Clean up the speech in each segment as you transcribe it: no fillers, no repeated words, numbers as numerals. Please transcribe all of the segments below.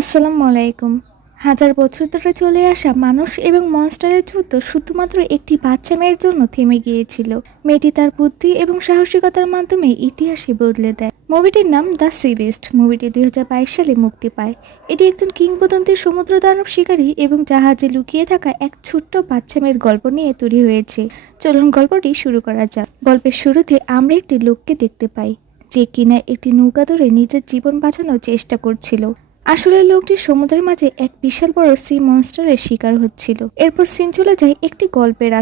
আসসালামু আলাইকুম। হাজার বছর ধরে চলে আসা মানুষ এবং মনস্টারের যুদ্ধ শুধুমাত্র একটি বাচ্চা মেয়ের জন্য থেমে গিয়েছিল। মেয়েটি তার বুদ্ধি এবং সাহসিকতার মাধ্যমে ইতিহাসই বদলে দেয়। মুভিটির নাম দ্য সি বিস্ট। মুভিটি 2022 সালে মুক্তি পায়। এটি একজন কিংবদন্তি সমুদ্র দানব শিকারী এবং জাহাজে লুকিয়ে থাকা এক ছোট্ট বাচ্চা মেয়ের গল্প নিয়ে তৈরি হয়েছে। চলুন গল্পটি শুরু করা যাক। গল্পের শুরুতে আমরা একটি লোককে দেখতে পাই, যে কিনা একটি নৌকা ধরে নিজের জীবন বাঁচানোর চেষ্টা করছিল। আসলে লোকটি সমুদ্রের মাঝে এক বিশাল বড় সি মনস্টারের শিকার হচ্ছিল। এরপর সিন চলে যায় একটি গল্পের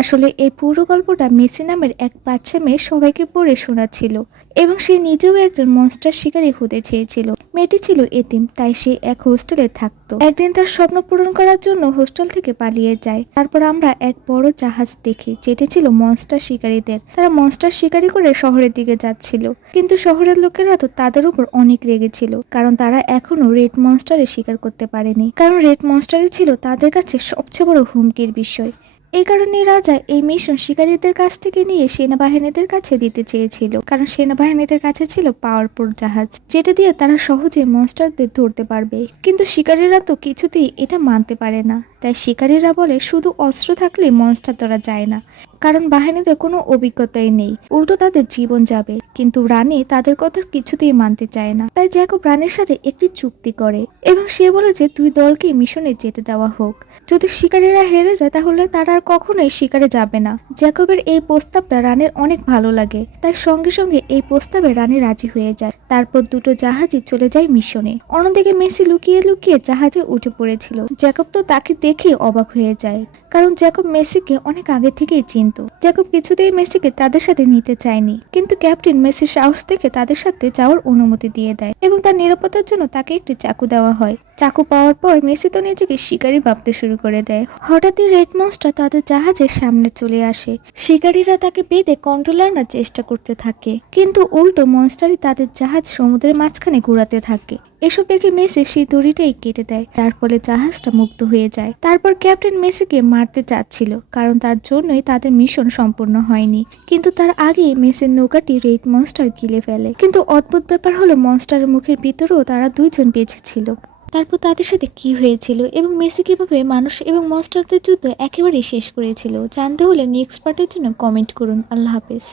আসলে এই পুরো গল্পটা মেসি নামের এক বাচ্চা মেয়ে সবাইকে পড়ে শোনাচ্ছিল এবং সে নিজেও একজন মনস্টার শিকারী হতে চেয়েছিল। মেয়েটি ছিল এতিম, তাই সে এক হোস্টেলে থাকতো। একদিন তার স্বপ্ন পূরণ করার জন্য হোস্টেল থেকে পালিয়ে যায়। তারপর আমরা এক বড় জাহাজ দেখি, যেটি ছিল মনস্টার শিকারীদের। তারা মনস্টার শিকারি করে শহরের দিকে যাচ্ছিল, কিন্তু শহরের লোকেরা তো তাদের উপর অনেক রেগেছিল, কারণ তারা এখনো রেড মনস্টারের শিকার করতে পারেনি। কারণ রেড মনস্টারই ছিল তাদের কাছে সবচেয়ে বড় হুমকির বিষয়। এই কারণে রাজা এই মিশন শিকারীদের কাছ থেকে নিয়ে সেনাবাহিনীদের কাছে দিতে চেয়েছিল, কারণ সেনাবাহিনীদের কাছে ছিল পাওয়ারফুল জাহাজ, যেটা দিয়ে তারা সহজে মনস্টারদের ধরতে পারবে। কিন্তু শিকারীরা তো কিছুতেই এটা মানতে পারে না। তাই শিকারীরা বলে শুধু অস্ত্র থাকলে মনস্টার ধরা যায় না, কারণ বাহিনীতে কোনো অভিজ্ঞতাই নেই, উল্টো তাদের জীবন যাবে। কিন্তু রানী তাদের কথা কিছুতেই মানতে চায় না। তাই জ্যাকব রানীর সাথে একটি চুক্তি করে এবং সে বলে যে দুই দলকে মিশনে যেতে দেওয়া হোক। যদি শিকারীরা হেরে যায় তাহলে তারা আর কখনোই শিকারে যাবে না। জ্যাকবের এই প্রস্তাবটা রানীর অনেক ভালো লাগে, তাই সঙ্গে সঙ্গে এই প্রস্তাবে রানী রাজি হয়ে যায়। তারপর দুটো জাহাজই চলে যায় মিশনে। অন্যদিকে মেসি লুকিয়ে লুকিয়ে জাহাজে উঠে পড়েছিল। জ্যাকব তো তাকে দেখে অবাক হয়ে যায়, কারণ জ্যাকব মেসিকে অনেক আগে থেকেই চিনতো। জ্যাকব কিছুতেই মেসিকে তাদের সাথে নিতে চায়নি, কিন্তু ক্যাপ্টেন মেসির সাহস দেখে তাদের সাথে যাওয়ার অনুমতি দিয়ে দেয় এবং তার নিরাপত্তার জন্য তাকে একটি চাকু দেওয়া হয়। চাকু পাওয়ার পর মেসি তো নিজেকে শিকারী ভাবতে শুরু করে দেয়। হঠাৎই রেড মনস্টার তাদের জাহাজের সামনে চলে আসে। শিকারীরা তাকে বেঁধে কন্ট্রোল আনার চেষ্টা করতে থাকে, কিন্তু উল্টো মনস্টারই তাদের জাহাজ সমুদ্রের মাঝখানে ঘোরাতে থাকে। এসব দেখে মেসি সেই দড়িটাই কেটে দেয়, তার ফলে জাহাজটা মুক্ত হয়ে যায়। তারপর ক্যাপ্টেন মেসিকে মারতে চাচ্ছিল, কারণ তার জন্যই তাদের মিশন সম্পূর্ণ হয়নি। কিন্তু তার আগেই মেসির নৌকাটি রেড মনস্টার গিলে ফেলে। কিন্তু অদ্ভুত ব্যাপার হলো, মনস্টারের মুখের ভিতরেও তারা দুইজন বেঁচে ছিল। তারপর তাদের সাথে কি হয়েছিল এবং মেসি কিভাবে মানুষ এবং মনস্টারদের যুদ্ধ একেবারেই শেষ করেছিল, জানতে হলে নেক্সট পার্টের জন্য কমেন্ট করুন। আল্লাহ হাফেজ।